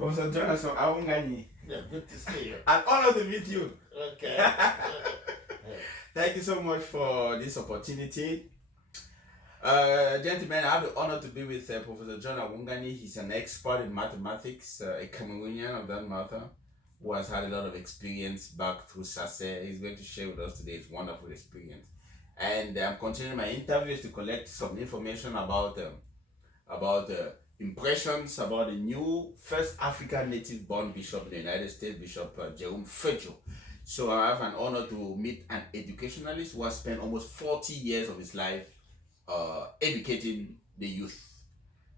Professor John Awunganyi. Yeah, good to see you. An honor to meet you. Okay. Thank you so much for this opportunity. Gentlemen, I have the honor to be with Professor John Awunganyi. He's an expert in mathematics, a Cameroonian of that matter, who has had a lot of experience back through Sasse. He's going to share with us today his wonderful experience. And I'm continuing my interviews to collect some information about impressions about the new first African native born bishop in the United States, Bishop Feudjio. So I have an honor to meet an educationalist who has spent almost 40 years of his life educating the youth.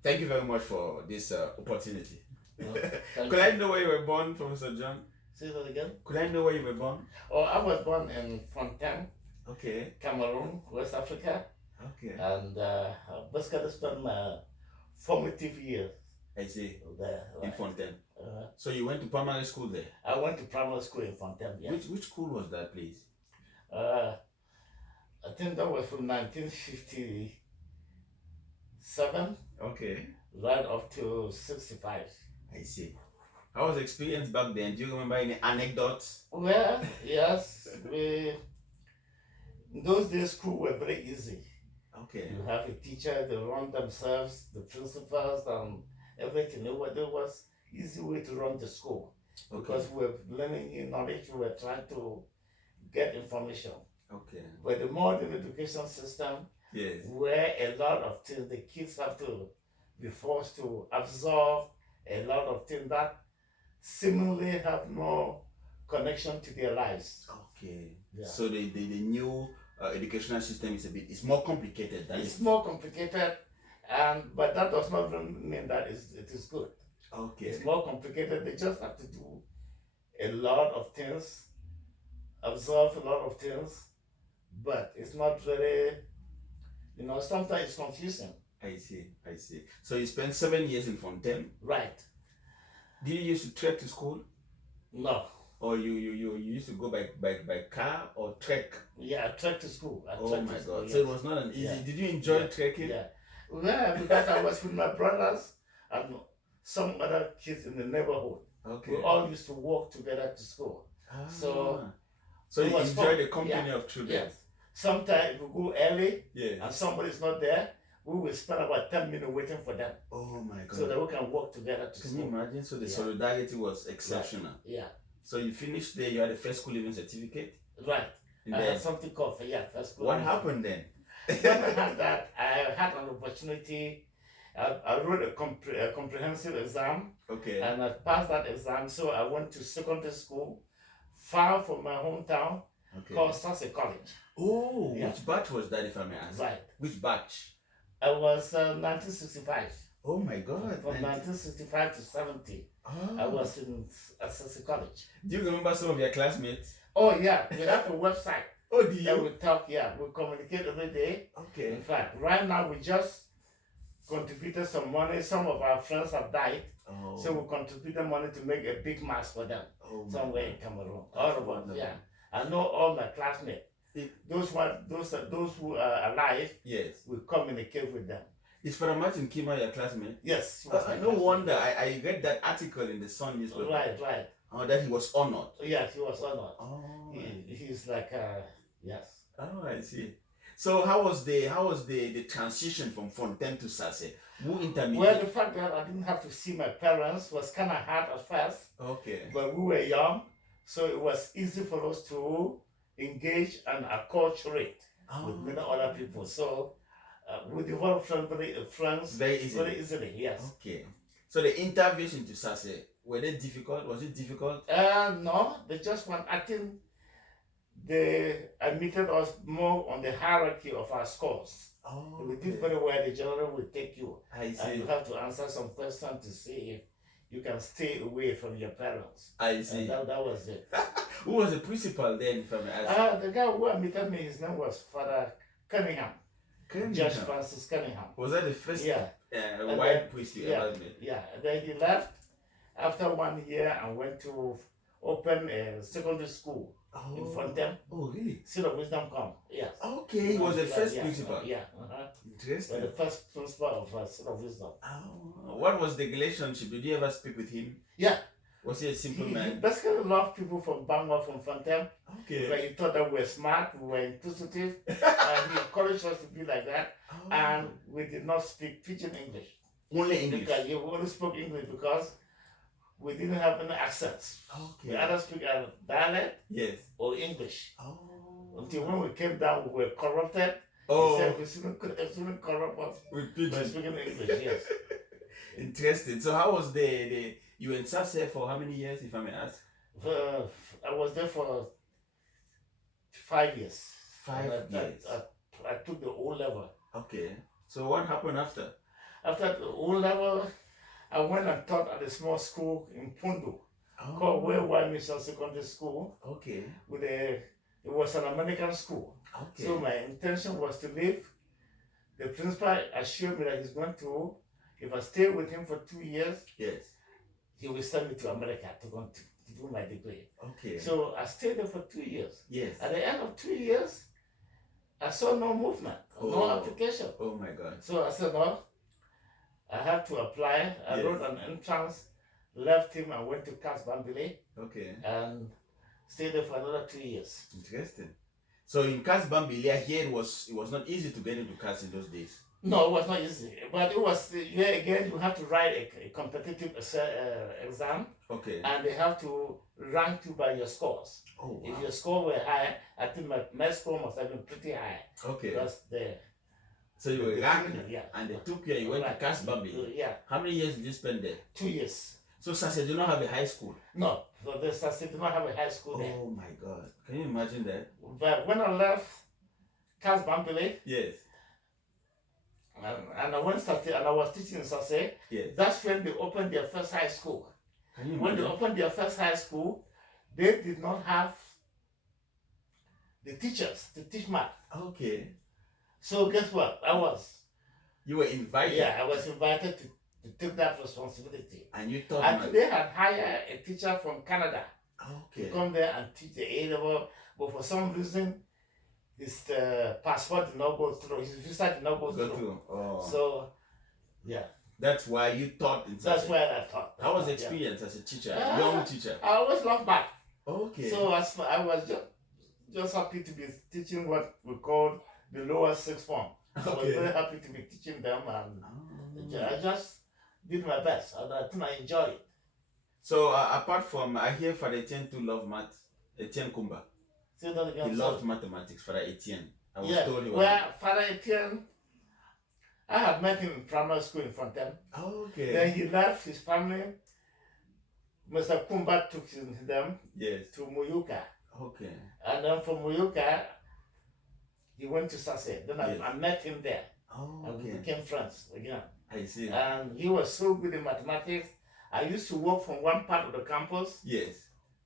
Thank you very much for this opportunity. Could I know where you were born, Professor John? Say that again? Could I know where you were born? Oh, I was born in Fontaine, Okay. Cameroon, West Africa. Okay. And basically spent my formative years I see. there. In Fontaine. So you went to primary school there? I went to primary school in Fontaine, yeah. Which school was that, please? I think that was from 1957. Okay. Right up to 65. I see. How was the experience back then? Do you remember any anecdotes? Well, yes. In those days, school were very easy. Okay. You have a teacher, they run themselves, the principals, and everything. It was easy way to run the school. Okay. Because we were learning new knowledge, we were trying to get information. Okay. But the modern education system, Yes. where a lot of things, the kids have to be forced to absorb a lot of things that seemingly have no connection to their lives. Okay. Yeah. So the new educational system is it's more complicated. It's more complicated, but that does not mean that it is good. Okay. It's more complicated. They just have to do a lot of things, absorb a lot of things, but it's not very, sometimes it's confusing. I see. So you spent 7 years in Fontaine? Right. Did you used to trek to school? No. Or you used to go by car or trek? Yeah, I trekked to school. Oh my God. Yes. So it was not an easy. Yeah. Did you enjoy trekking? Yeah. Well, because I was with my brothers and some other kids in the neighborhood. Okay. We all used to walk together to school. Ah. So you it was enjoy fun. the company Yeah. of children? Yes. Sometimes we go early Yeah. and somebody's not there, we will spend about 10 minutes waiting for them. Oh my God. So that we can walk together to Can school. you imagine? So the solidarity was exceptional. Yeah. So you finished there, you had a first school living certificate? Right. And I then, had something called first school. what happened then? When I had that, I had an opportunity. I wrote a comprehensive exam. Okay. And I passed that exam, so I went to secondary school far from my hometown, Okay. called Sasse College. Oh, Yeah. which batch was that, if I may ask? Right. Which batch? I was 1965. Oh my God. From 1965 to 70, Oh. I was in Sasse College. Do you remember some of your classmates? Oh yeah, we have a website Oh, do that you? we talk. Yeah, we communicate every day. Okay. In fact, right now we just contributed some money. Some of our friends have died, Oh. so we contributed money to make a big mass for them Oh my somewhere in God. Cameroon. All of us, Wonderful. yeah. I know all my classmates. Those who are alive, Yes. we communicate with them. Is Father Martin Kima your classmate? Yes. he was my No classmate. wonder. I read that article in the Sun newspaper. Right. Oh, that he was honored. Yes, he was honored. Oh. He's like yes. Oh, I see. So how was the transition from Fontaine to Sasse? Who intermediate? Well, the fact that I didn't have to see my parents was kind of hard at first, Okay. but we were young, so it was easy for us to engage and acculturate with many other people. So we developed friends Very easily. Very easily, yes. Okay. So the interviews into Sasse, were they difficult? Was it difficult? No, they just want. I think they admitted us more on the hierarchy of our scores. Oh. If we did very well, the general will take you. I And see. you have to answer some questions to see if you can stay away from your parents. I see. And that was it. Who was the principal then, if I may ask? The guy who admitted me, his name was Father Cunningham. Judge Francis Cunningham. Was that the first Yeah. white priest you ever met? Yeah. And then he left after 1 year and went to open a secondary school in Fontem. Oh, really? Seed of Wisdom Come. Yes. Okay, he was the first principal. Yeah. Interesting. The first principal of Seed of Wisdom. Oh, what was the relationship? Did you ever speak with him? Yeah. Was he a simple He man? basically loved people from Bangor, from Fontem. Okay. Where he thought that we were smart, we were inquisitive, and he encouraged us to be like that. Oh. And we did not speak pidgin English. Only English? Because we only spoke English because we didn't have any accents. Okay. We either speak a dialect, yes, or English. Oh. Until when we came down, we were corrupted. Oh. He said we shouldn't corrupt us With by pidgin. speaking English, yes. Interesting. So how was you were in Sasse for how many years, if I may ask? I was there for 5 years. 5 years. I took the O level. Okay. So what happened after? After the O level, I went and taught at a small school in Pundu called Where Mission Secondary School. Okay. It was an American school. Okay. So my intention was to leave. The principal assured me that he's going to, if I stay with him for 2 years, yes, he will send me to America to go to do my degree. Okay. So I stayed there for 2 years. Yes. At the end of 2 years, I saw no movement, no application. Oh my God. So I said, no, I had to apply. I wrote an entrance, left him and went to Cas Bambile. Okay. And stayed there for another 2 years. Interesting. So in Cas Bambile here, it was not easy to get into Cas in those days. No, it was not easy. But it was, here again, you have to write a competitive exam. Okay. And they have to rank you by your scores. Oh, wow. If your score were high, I think my score must have been pretty high. Okay. Because so you were ranked, yeah. And they took you, you went to Cas Bambile. Yeah. How many years did you spend there? 2 years. So Sasse did not have a high school? No, so the Sasse did not have a high school there. Oh my God. Can you imagine that? But when I left Cas Bambile, yes, and I went Sasse, and I was teaching in Sasse, yes, that's when they opened their first high school. Can you When imagine? they opened their first high school, they did not have the teachers to teach math. Okay. So guess what? You were invited? Yeah, I was invited to take that responsibility. And you thought And they had hired a teacher from Canada okay. to come there and teach the A level, but for some reason, his passport did not go through, his visa did not go through. Oh. So, yeah. That's why you taught in Sasse. That's why I taught. How was the experience as a teacher, Yeah. young teacher? I always loved math. Okay. So I was just happy to be teaching what we call the lower sixth form. I was very happy to be teaching them, and I just did my best, and I think I enjoyed it. So apart from, I hear Father Etienne too loved math. Etienne Kumba. Say that again. He loved mathematics, Father Etienne. I was told he was. Well, Father Etienne, I had met him in primary school in Fontem. Okay. Then he left his family. Mr. Kumba took them to Muyuka. Okay. And then from Muyuka, he went to Sasse. Then I met him there. Oh, and we became friends again. I see. And he was so good in mathematics. I used to walk from one part of the campus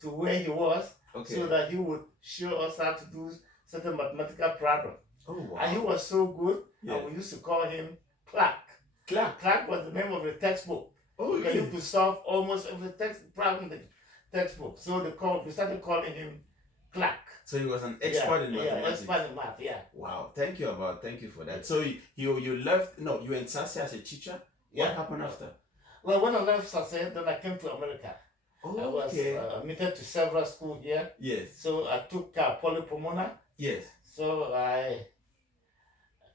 to where he was, so that he would show us how to do certain mathematical problems. Oh, wow. And he was so good, and we used to call him Clark. Clark was the name of the textbook. Oh, because he could solve almost every problem in the textbook. So we started calling him Clark. So he was an expert in mathematics. Yeah, expert in math, yeah. Wow, thank you for that. So you left, no, you were in Sasse as a teacher? What happened after? Well, when I left Sasse, then I came to America. Oh, I was admitted to several schools here. Yes. So I took Poly Pomona. Yes. So I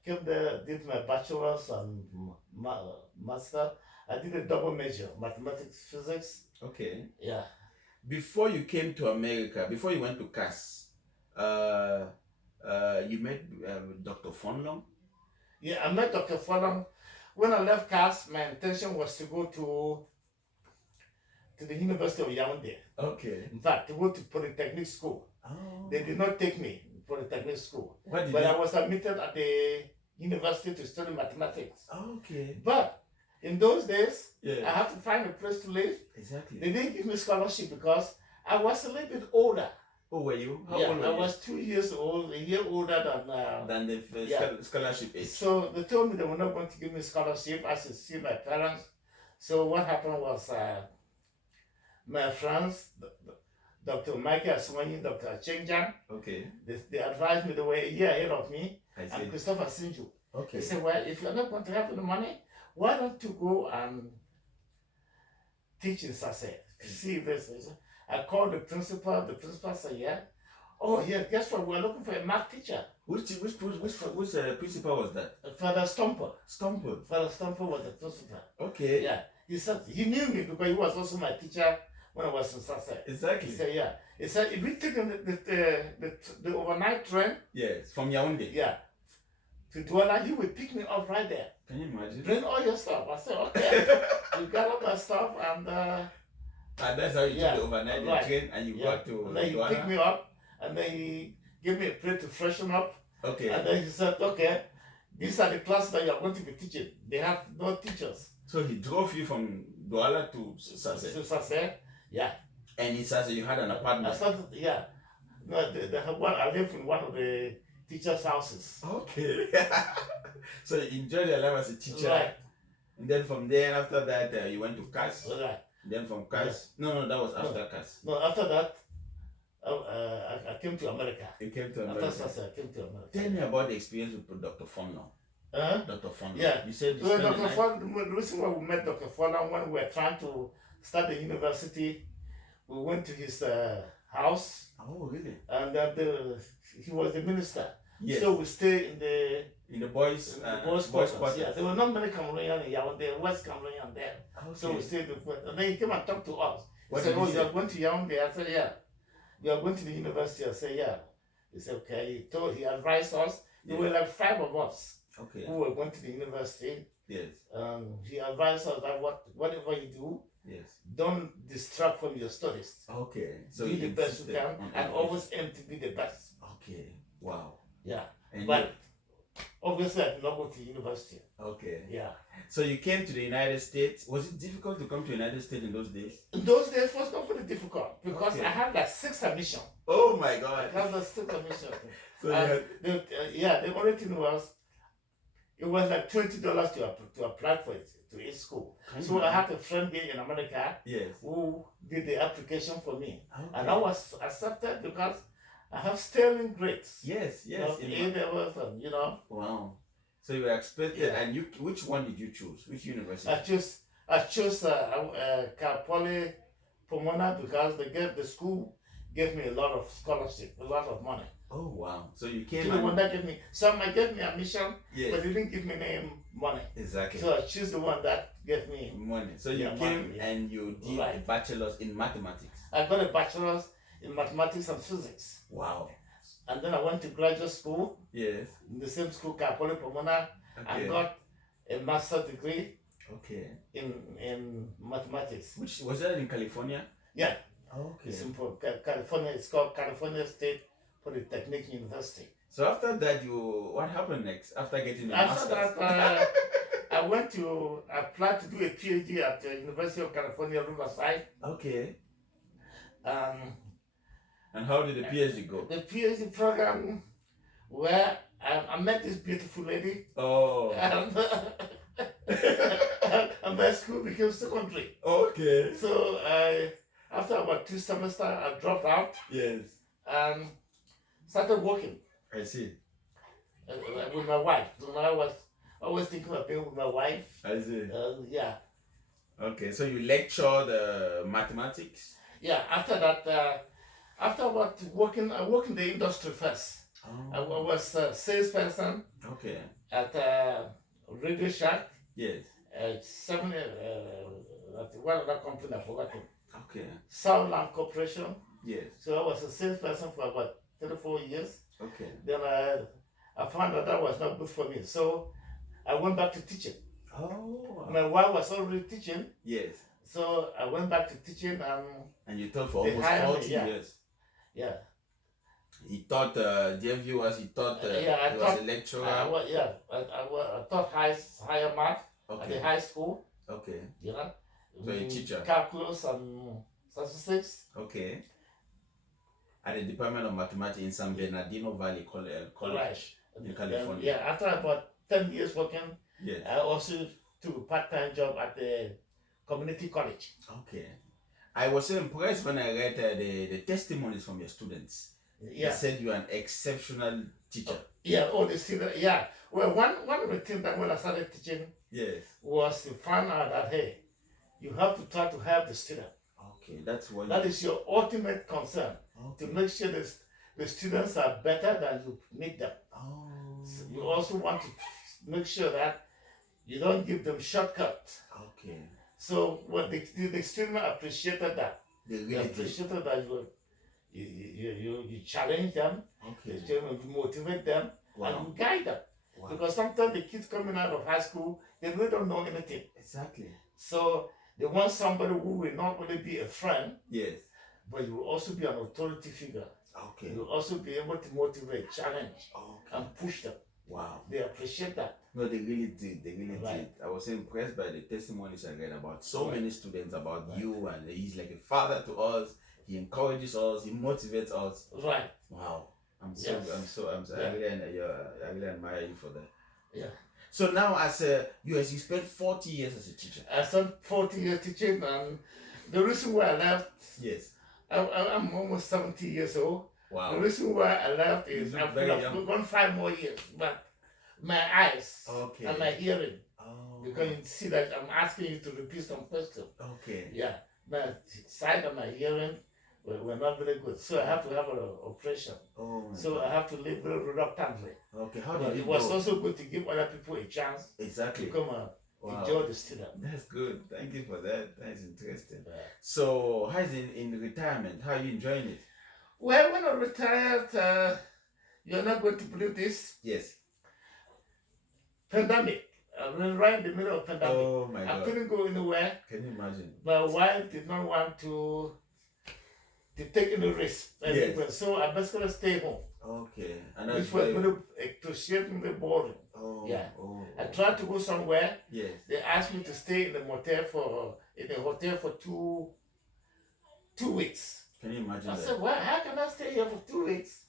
came there, did my bachelor's and master. I did a double major, mathematics, physics. Okay. Yeah. Before you came to America, before you went to Cass, you met Dr. Fonlong? Yeah, I met Dr. Fonlong. When I left Cass, my intention was to go to the University of Yaoundé. Okay. In fact, to go to Polytechnic School. Oh. They did not take me to Polytechnic School. But I was admitted at the university to study mathematics. Okay. But in those days, I had to find a place to live. Exactly. They didn't give me scholarship because I was a little bit older. Oh, were you? How old were I you? was 2 years old, a year older than the scholarship age. So they told me they were not going to give me scholarship. I should see my parents. So what happened was my friends, Dr. Michael Aswanyi, Dr. Chenjan. Okay. They advised me, they were a year ahead of me, I see. and Christopher Sinju. Okay. They said, well, if you're not going to have the money, why don't you go and teach in Sasse? See if there's. I called the principal said, yeah. Oh, yeah, guess what? We're looking for a math teacher. Which principal was that? Father Stumper. Stumper. Father Stumper was the principal. Okay. Yeah. He said, he knew me because he was also my teacher when I was in Sasse. Exactly. He said, yeah. He said, if you take the overnight train. Yes, from Yaoundé. Yeah. To Douala, he would pick me up right there. Can you imagine? Bring all your stuff. I said, okay. You got all my stuff and that's how you took the overnight train and you got to and then he picked me up and then he gave me a plate to freshen up. Okay. And then he said, okay, these are the classes that you are going to be teaching. They have no teachers. So he drove you from Douala to Sasse? To Sasse, yeah. And in Sasse you had an apartment? I started, yeah. No, I lived in one of the teachers' houses. Okay. So you enjoyed your life as a teacher. Right. And then from there, after that, you went to CAS. Right. Then from CAS, no, that was after CAS. No, after that, I came to America. You came to America. After Sasse, I came to America. Tell me about the experience with Dr. Fonno. Dr. Fonno. Yeah. You said you Well, spent Dr. Fonno, the reason why we met Dr. Fonno when we were trying to start the university, we went to his house. Oh, really? And he was the minister. Yes. So we stayed in the boys' quarters. Yeah, there were not many Cameroonians in Yaoundé, West Cameroonian there. Okay. So we stayed and then he came and talked to us. He What said, did he you say? are going to Yaoundé? I said, yeah. You are going to the university? I said, yeah. He said, okay. He advised us. There were like 5 of us who were going to the university. Yes. He advised us that whatever you do, yes, don't distract from your studies. Okay. So be the best you can and always aim to be the best. Okay. Wow. Yeah. And but obviously I did not go to university. Okay. Yeah. So you came to the United States. Was it difficult to come to the United States in those days? In those days it was not very difficult because I had like 6 admissions. Oh my God. I had like 6 admissions. So the only thing was it was like $20 to apply for it to a school. So I had a friend here in America who did the application for me. Okay. And I was accepted because I have sterling grades. Yes. A-levels and Wow. So you were expected, and which one did you choose? Which university? I chose Cal Poly Pomona because the school gave me a lot of scholarship, a lot of money. Oh wow! So you came. The one that gave me gave me admission, but they didn't give me money. Exactly. So I choose the one that gave me money. So you came and you did a bachelor's in mathematics. I got a bachelor's in mathematics and physics. Wow. And then I went to graduate school. Yes. In the same school, Cal Poly Pomona, and got a master's degree. Okay. In mathematics. Which was that in California? Yeah. Okay. It's in California. It's called California State Polytechnic University. So after that, what happened next? After getting the master's? After that, I applied to do a PhD at the University of California, Riverside. Okay. And how did the PhD go? The PhD program, where I met this beautiful lady. Oh. And my school became secondary. Okay. So after about 2 semesters, I dropped out. Yes. And started working. I see. With my wife. So I was always thinking of being with my wife. I see. Yeah. Okay, so you lectured mathematics? Yeah, after that, after about working, I worked in the industry first. Oh. I was a salesperson. Okay. At Radio Shack. Yes. One of that company, I forgot it. Okay. Southland Corporation. Yes. So I was a salesperson for about 34 years. Okay. Then I found that was not good for me. So I went back to teaching. Oh. My wife was already teaching. Yes. So I went back to teaching and you taught for almost 40 years. Yeah. He taught, dear viewers, he taught, he was a lecturer. I taught higher math at the high school. Okay. You know? So a teacher. Calculus and statistics. Okay. At the Department of Mathematics in San Bernardino Valley College in California. Yeah, after about 10 years working, yes. I also took a part-time job at the community college. Okay. I was so impressed when I read the testimonies from your students. Yeah. They said you're an exceptional teacher. Yeah, all the students, yeah. Well, one of the things that when I started teaching Yes. was to find out that, hey, you have to try to help the student. Okay, that's what. That is your ultimate concern, to make sure that the students are better than you make them. Oh. So you also want to make sure that you don't give them shortcuts. Okay. So what the student appreciated that. They really appreciated that you challenge them, okay. You motivate them, Wow. and you guide them. Wow. Because sometimes the kids coming out of high school, they really don't know anything. Exactly. So they want somebody who will not only be a friend, yes, but you will also be an authority figure. Okay. You will also be able to motivate, challenge, and push them. Wow. They appreciate that. No, they really did. They really did. I was impressed by the testimonies I read about so many students, about you, and he's like a father to us. He encourages us. He motivates us. Right. Wow. I Yeah. I really admire you for that. Yeah. So now, you spent 40 years as a teacher. I spent 40 years teaching, and the reason why I left. Yes. I'm almost 70 years old. Wow. The reason why I left is I've gone 5 more years, but my eyes and my hearing. Because you see that I'm asking you to repeat some questions. Okay. Yeah. My sight and my hearing were not very good. So I have to have an operation. So I have to live very reluctantly. Okay. How did it was also good to give other people a chance. Exactly. To come and enjoy the student. That's good. Thank you for that. That's interesting. Yeah. So how is it in retirement? How are you enjoying it? Well, when I retired, you're not going to believe this. Yes. Pandemic. I was right in the middle of pandemic. Oh my God. I couldn't go anywhere. Can you imagine? My wife did not want to take any risk. Yes. So I basically stayed home. Okay. And which was very excruciatingly boring. Yeah. I tried to go somewhere. Yes. They asked me to stay in a hotel for 2 weeks. Can you imagine I that? said, well, how can I stay here for 2 weeks?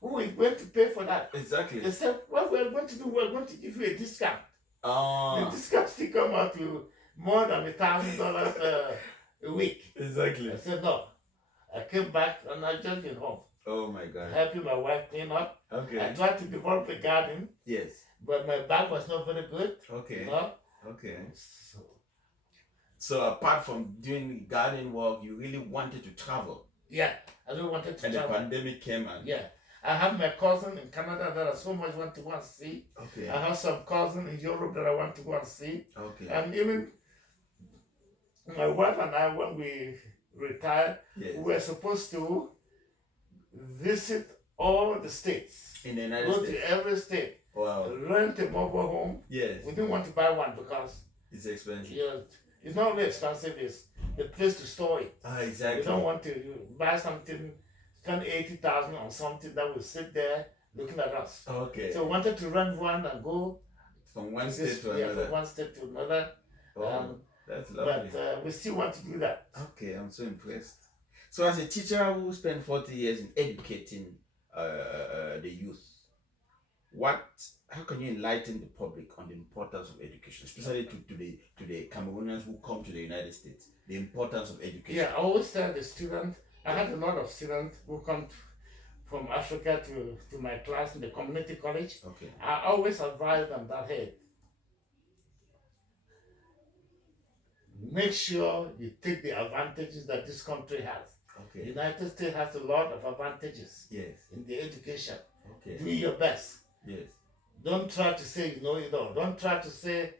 Who is going to pay for that? Exactly. They said, what we're going to do, we're going to give you a discount. The discount still come out to more than $1,000 a week. Exactly. I said, no. I came back and I just been home. Oh my God. Helping my wife clean up. Okay. I tried to develop a garden. Yes. But my back was not very good. Okay. You know? Okay. So apart from doing garden work, you really wanted to travel. Yeah, I really wanted to travel. And the pandemic came and... Yeah. I have my cousin in Canada that I so much want to go and see. Okay. I have some cousin in Europe that I want to go and see. Okay. And even my wife and I, when we retired, yes. we were supposed to visit all the states. In the United States? Go to every state. Wow. Rent a mobile home. Yes. We didn't want to buy one because it's expensive. It's not really expensive. It's the place to store it. Exactly. You don't want to buy something, spend 80,000 on something that will sit there looking at us. Okay. So we wanted to rent one and go from one state to another. From one state to another. That's lovely. But we still want to do that. Okay, I'm so impressed. So as a teacher who spent 40 years in educating the youth, how can you enlighten the public on the importance of education, especially to the Cameroonians who come to the United States, the importance of education? Yeah, I always tell the students, I had a lot of students who come from Africa to my class in the community college. Okay. I always advise them that, hey, make sure you take the advantages that this country has. Okay. The United States has a lot of advantages. Yes. In the education. Okay. Do your best. Yes. Don't try to say you know it all. Don't try to say,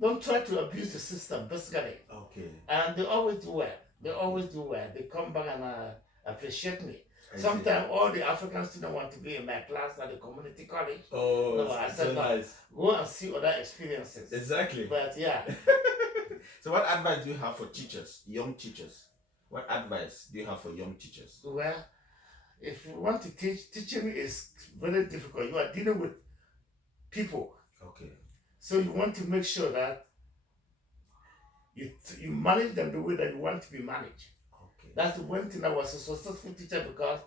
don't try to abuse the system, basically. Okay. And they always do well. They always do well. They come back and appreciate me. Sometimes all the African students want to be in my class at the community college. Oh, no, I said, so nice. Go and see other experiences. Exactly. But yeah. So what advice do you have for teachers, young teachers? What advice do you have for young teachers? Well, if you want to teach, teaching is very difficult. You are dealing with people. Okay. So you want to make sure that you manage them the way that you want to be managed. Okay. That's the one thing I was a successful teacher because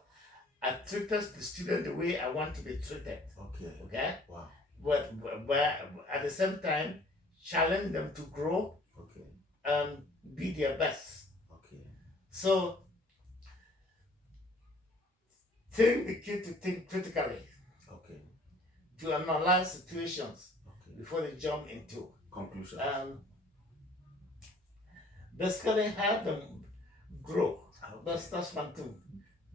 I treated the student the way I want to be treated. Okay. Okay. Wow. But at the same time, challenge them to grow. and be their best. Okay. So train the kid to think critically, Okay. to analyze situations Okay. before they jump into. Conclusion. Basically have them grow. Okay. That's one thing.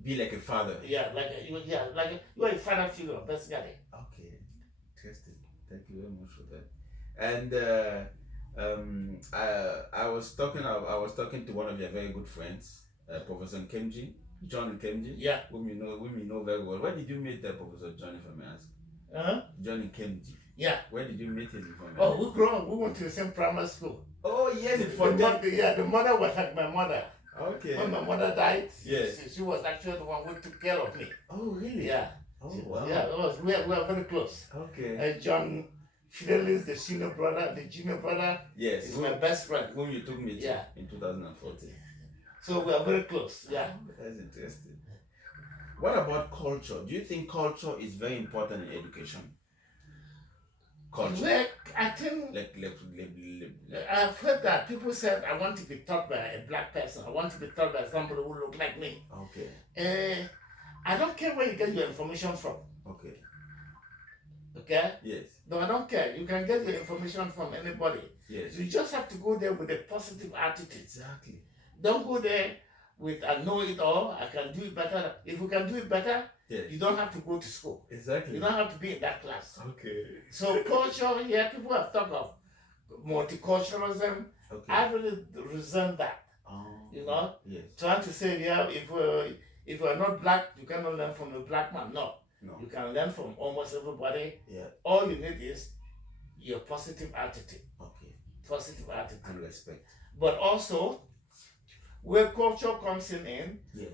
Be like a father. Yeah, you are a father figure, basically. Okay. Interesting. Thank you very much for that. And I was talking to one of your very good friends, Professor Nkemji, John Nkemji. Yeah. Whom you know very well. Where did you meet Professor John, if I may ask? John Nkemji. Yeah. Where did you meet him, if I may ask? ask? We grew up. We went to the same primary school. Oh yes, the mother was like my mother. Okay. When my mother died, yes, she was actually the one who took care of me. Oh really? Yeah. Oh wow. Yeah, we are very close. Okay. John Fidelis, the junior brother. Yes. Is my best friend. Whom you took me to in 2014. So we are very close. Yeah. Oh, that's interesting. What about culture? Do you think culture is very important in education? Culture. Well, I think I've heard that people said I want to be taught by a black person. I want to be taught by somebody who look like me. Okay. I don't care where you get your information from. Okay. Okay? Yes. No, I don't care. You can get your information from anybody. Yes. You just have to go there with a positive attitude. Exactly. Don't go there with I know it all, I can do it better. If you can do it better, yes, you don't have to go to school. Exactly. You don't have to be in that class. Okay. So culture here, people have talked of multiculturalism. Okay. I really resent that. You know? Yes. Trying to say, if you're not black, you cannot learn from a black man. No. You can learn from almost everybody. Yeah. All you need is your positive attitude. Okay. Positive attitude. And respect. But also, where culture comes in, yes,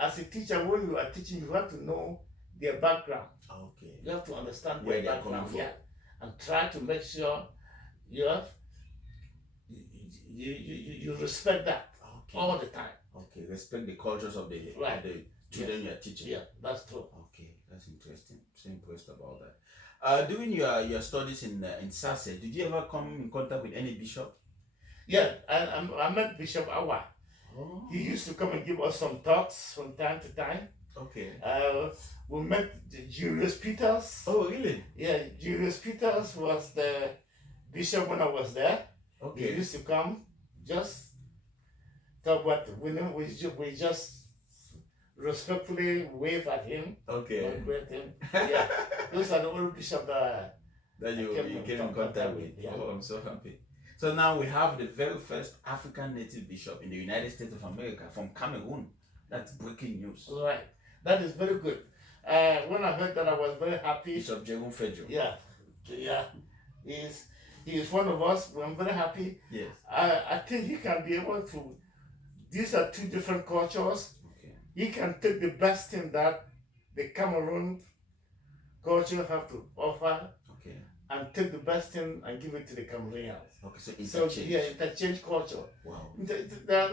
as a teacher, when you are teaching, you have to know their background. Okay. You have to understand where their background, and try to make sure you respect that all the time. Okay, respect the cultures of the children you are teaching. Yeah, that's true. Okay, that's interesting. So impressed about that. During your studies in Sasse, did you ever come in contact with any bishop? Yeah, I met Bishop Awa. Oh. He used to come and give us some talks from time to time. Okay. We met Julius Peters. Oh, really? Yeah, Julius Peters was the bishop when I was there. Okay. He used to come, just talk about we just respectfully wave at him. Okay. And greet him. Yeah, those are the only bishops that you came in contact with. Yeah. Oh, I'm so happy. So now we have the very first African native bishop in the United States of America from Cameroon. That's breaking news. Right. That is very good. When I heard that, I was very happy. Bishop Feudjio. Yeah. Yeah. He is one of us. I'm very happy. Yes. I think he can be able to. These are two different cultures. Okay. He can take the best thing that the Cameroon culture have to offer. Okay. And take the best thing and give it to the Cameroonians. Okay, so interchange. Interchange culture. Wow.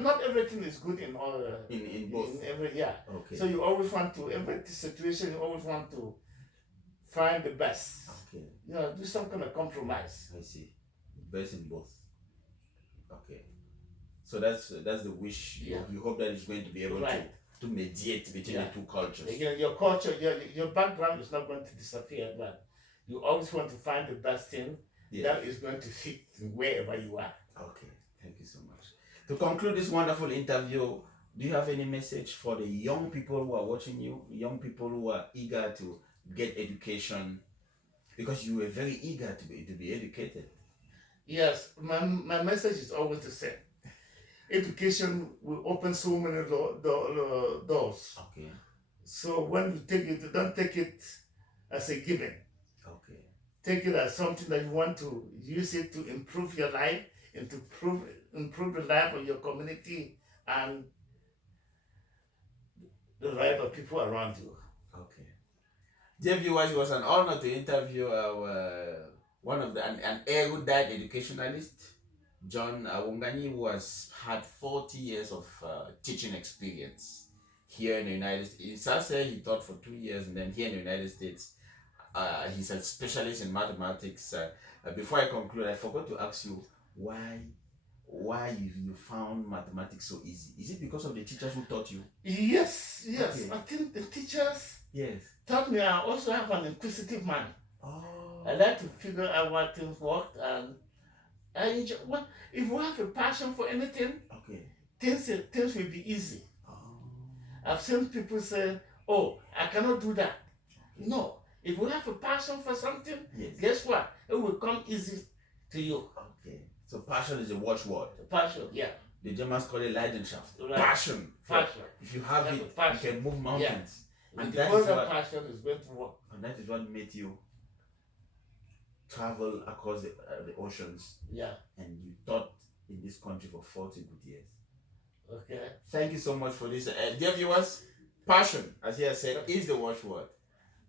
Not everything is good in all. In both. In every Okay. So you always want to every situation. You always want to find the best. Okay. Do some kind of compromise. I see. Best in both. Okay. So that's the wish. Yeah. You hope that it's going to be able to mediate between the two cultures. Your culture, your background is not going to disappear, but you always want to find the best thing that is going to fit wherever you are. Okay, thank you so much. To conclude this wonderful interview, do you have any message for the young people who are watching you, young people who are eager to get education? Because you were very eager to be educated. Yes, my message is always the same. Education will open so many doors. Okay. So when you take it, don't take it as a given. Okay. Take it as something that you want to use it to improve your life and to improve the life of your community and the life of people around you. Okay. Dear viewers, it was an honor to interview one of an erudite educationalist, John Awunganyi, who has had 40 years of teaching experience here in the United States. In Sasse, he taught for 2 years, and then here in the United States, he's a specialist in mathematics. Before I conclude, I forgot to ask you, why why you found mathematics so easy. Is it because of the teachers who taught you? Yes. Okay. I think the teachers Yes. taught me. I also have an inquisitive mind. Oh. I like to figure out how things work, and I enjoy. Well, if you have a passion for anything, Okay. things will be easy. Oh. I've seen people say, "Oh, I cannot do that." Okay. No, if you have a passion for something, yes, guess what? It will come easy to you. Okay. So passion is a watchword. Passion, yeah. The Germans call it Leidenschaft. Right. Passion. Passion. If you have it, you can move mountains. Yeah. And that is what passion is going to work. And that is what made you travel across the oceans. Yeah. And you taught in this country for 40 good years. Okay. Thank you so much for this. Dear viewers, passion, as he has said, is the watchword.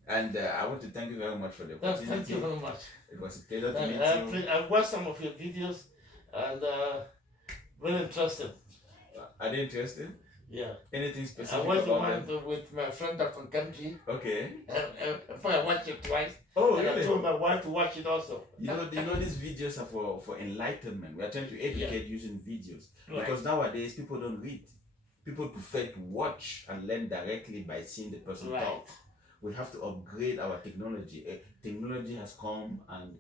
And I want to thank you very much for the opportunity. Thank you very much. It was a pleasure to meet you. I've watched some of your videos and very interesting. Are they interesting? Yeah. Anything specific? I watched the one with my friend Dr. Awunganyi. Okay. I watched it twice. Oh, and really? I told my wife to watch it also. You know these videos are for enlightenment. We are trying to educate using videos. Right. Because nowadays people don't read. People prefer to watch and learn directly by seeing the person talk. We have to upgrade our technology. Technology has come, and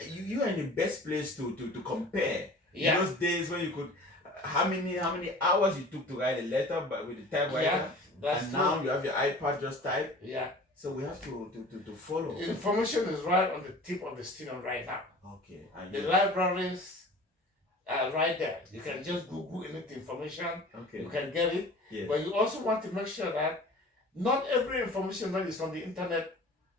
you are in the best place to compare. Yeah. In those days when you could, how many hours you took to write a letter with the typewriter, and now you have your iPad, just type. Yeah. So we have to follow. Information is right on the tip of the student right now. Okay. And the libraries are right there. You can just Google any information. Okay. You can get it. Yes. But you also want to make sure that not every information that is on the internet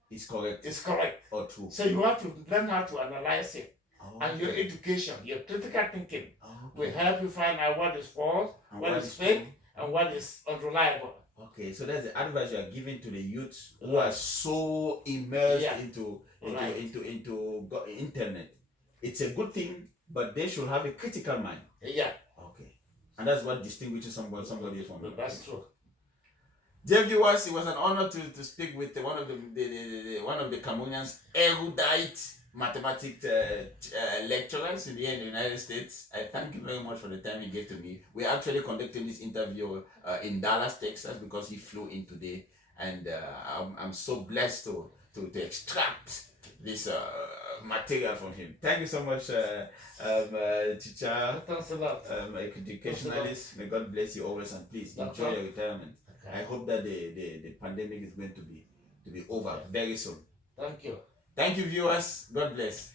is correct. Is correct or true. So you have to learn how to analyze it. Okay. And your education, your critical thinking, will help you find out what is false, what is fake, and what is unreliable. Okay, so that's the advice you are giving to the youths who are so immersed into internet. It's a good thing, but they should have a critical mind. Yeah. Okay. And that's what distinguishes somebody from. That's true. Dear viewers, it was an honor to speak with one of the Cameroonians erudite mathematics lecturers in the United States. I thank you very much for the time he gave to me. We are actually conducting this interview in Dallas, Texas, because he flew in today, and I'm so blessed to extract this material from him. Thank you so much, teacher. Thanks a lot. Educationalist. May God bless you always, and please enjoy your retirement. Okay. I hope that the pandemic is going to be over very soon. Thank you. Thank you, viewers. God bless.